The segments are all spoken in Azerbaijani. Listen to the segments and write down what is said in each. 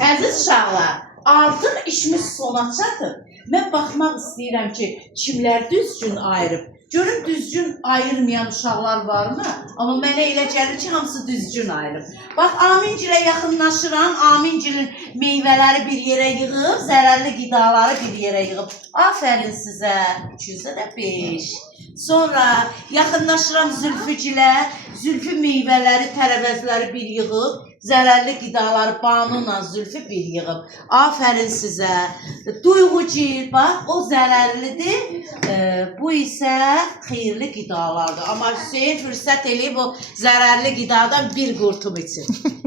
Əziz uşaqlar, artıq işimiz sona çatır. Mən baxmaq istəyirəm ki, kimlər düzgün ayırıb. Görün düzgün ayırmayan uşaqlar varmı? Amma mənə elə gəlir ki, hamısı düzgün ayırıb. Bax, Amincilə yaxınlaşıram. Amincilin meyvələri bir yerə yığıb, zərərli qidaları bir yerə yığıb. Afərin sizə. 205. Sonra yaxınlaşıram Zülfücilə. Zülfü meyvələri, tərəvəzləri bir yığıb, zərərli qidaları Banunla Zülfü bir yığıb. Afərin sizə. Duyğucil, bax, o zərərlidir, bu isə xeyirli qidalardır. Amma Hüseyin fürsət eləyib o zərərli qidadan bir qurtum için.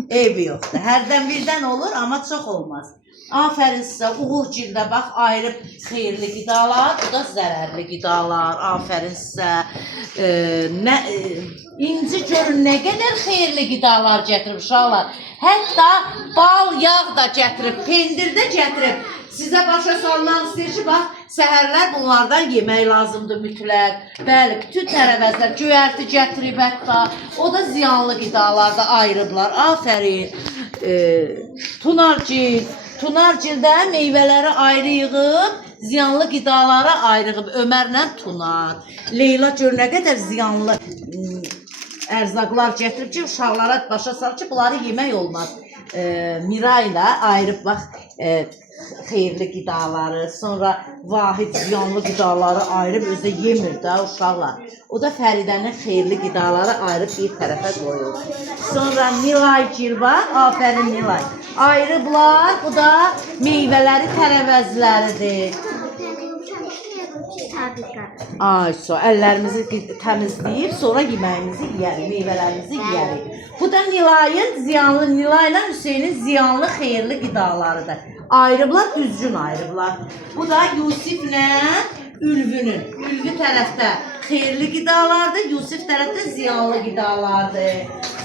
Eybi yoxdur. Hərdən birdən olur, amma çox olmaz. Afərin sizə. Uğurcildə bax, ayırıb xeyirli qidalar, bu da zərərli qidalar. Afərin sizə. İnci görün nə qədər xeyirli qidalar gətirib uşaqlar. Hətta bal, yağ da gətirib, pendir də gətirib. Sizə başa salmaq istəyir ki, bax, səhərlər bunlardan yemək lazımdır mütləq. Bəli, bütün tərəvəzlər, göyərti gətirib hətta. O da ziyanlı qidalarda ayırıblar. Afərin. Tunarcil. Tunarcildə meyvələri ayrı yığıb, ziyanlı qidalara ayrı yığıb. Ömərlə Tunar. Leyla gör nə qədər ziyanlı ərzaqlar gətirib ki, uşaqlara başa sal ki, bunları yemək olmaz. Mirayla ayırıb, bax, xeyirli qidaları, sonra vahid ziyanlı qidaları ayırıb, özü də yemir də uşaqlar. O da Fəridənin xeyirli qidaları ayırıb bir tərəfə qoyur. Sonra Nilaygil var, afərin Nilay. Ayrıblar, bu da meyvələri, tərəvəzləridir. Ay, əllərimizi təmizləyib, sonra yeməyimizi yeyərik, meyvələrimizi yeyərik. Bu da Nilayın ziyanlı, Nilayla Hüseynin ziyanlı xeyirli qidalarıdır. Ayrıblar, düzgün ayrıblar. Bu da Yusiflə Ülvünün. Ülvü tərəfdə xeyirli qidalardır, Yusif tərəfdə ziyanlı qidalardır.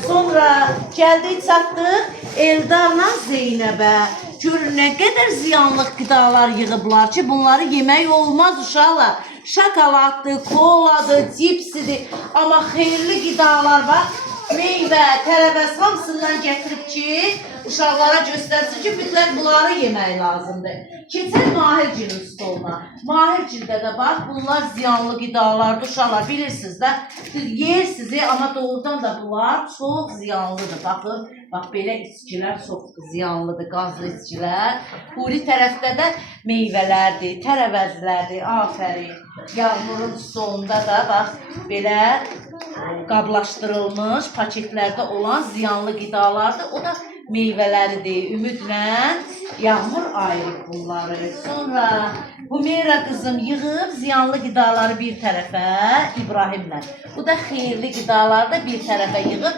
Sonra gəldik, çatdıq Eldarla Zeynəbə. Görün, nə qədər ziyanlı qidalar yığıblar ki, bunları yemək olmaz uşaqlar. Şokoladdır, koladır, cipsidir. Amma xeyirli qidalar var. Meyvə, tərəvəz hamısından gətirib ki, uşaqlara göstərsin ki, mütləq bunları yemək lazımdır. Keçək Mahirgilin stoluna. Mahirgildə də bax, bunlar ziyanlı qidalardır uşaqlar, bilirsiniz də. Yeyirsiniz, amma doğrudan da bunlar çox ziyanlıdır. Baxın, bax, belə içkilər çox ziyanlıdır, qazlı içkilər. Huri tərəfdə də meyvələrdir, tərəvəzlərdir, afərin. Yağmurun stolunda da, bax, belə qablaşdırılmış paketlərdə olan ziyanlı qidalardır. O da meyvələridir. Ümidlə Yağmur ayırıb bunları. Sonra Hümeyra qızım yığıb ziyanlı qidaları bir tərəfə İbrahimlə. Bu da xeyirli qidaları da bir tərəfə yığıb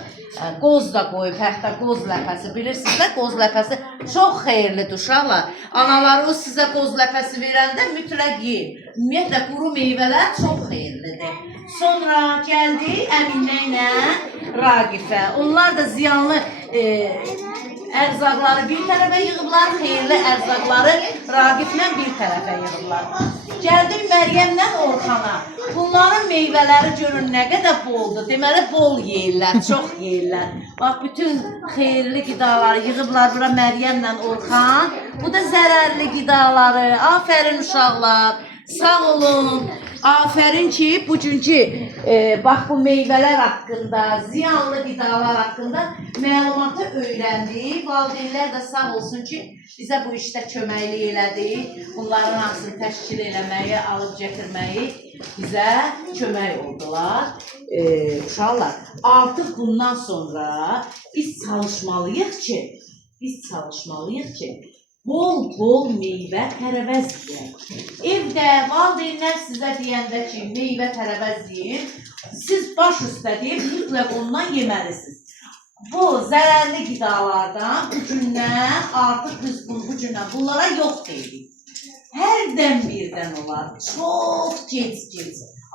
qoz da qoyub, hətta qoz ləpəsi. Bilirsiniz də, qoz ləpəsi çox xeyirlidir uşaqlar. Analarınız sizə qoz ləpəsi verəndə mütləq yiyin. Ümumiyyətlə, quru meyvələr çox xeyirlidir. Sonra gəldik Əminə ilə Raqifə. Onlar da ziyanlı ərzaqları bir tərəfə yığıblar, xeyirli ərzaqları Raqiflə bir tərəfə yığıblar. Gəldik Məryəmlə Orxana. Bunların meyvələri görün nə qədər boldur. Deməli, bol yeyirlər, çox yeyirlər. Bax, bütün xeyirli qidaları yığıblar bura Məryəmlə Orxan. Bu da zərərli qidaları. Afərin uşaqlar, sağ olun. Afərin ki, bugünkü bax, bu meyvələr haqqında, ziyanlı qidalar haqqında məlumatı öyrəndik. Valideynlər də sağ olsun ki, bizə bu işdə köməklik elədi. Bunların hamısını təşkil eləməyi, alıb gətirməyi bizə kömək oldular. Uşaqlar, artıq bundan sonra biz çalışmalıyıq ki, bol-bol meyvə, tərəvəz yiyək. Evdə valideynlər sizə deyəndə ki, meyvə, tərəvəz yiyin, siz baş üstə deyib, mütləq ondan yeməlisiniz. Bu, zərərli qidalardan bu gündən, artıq biz bu gündən bunlara yox deyirik. Hərdən birdən olar, çox gec.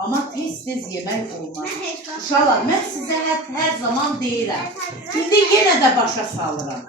Amma tez-tez yemək olmaz. Uşaqlar, mən sizə hər zaman deyirəm. İndi yenə də başa salıram.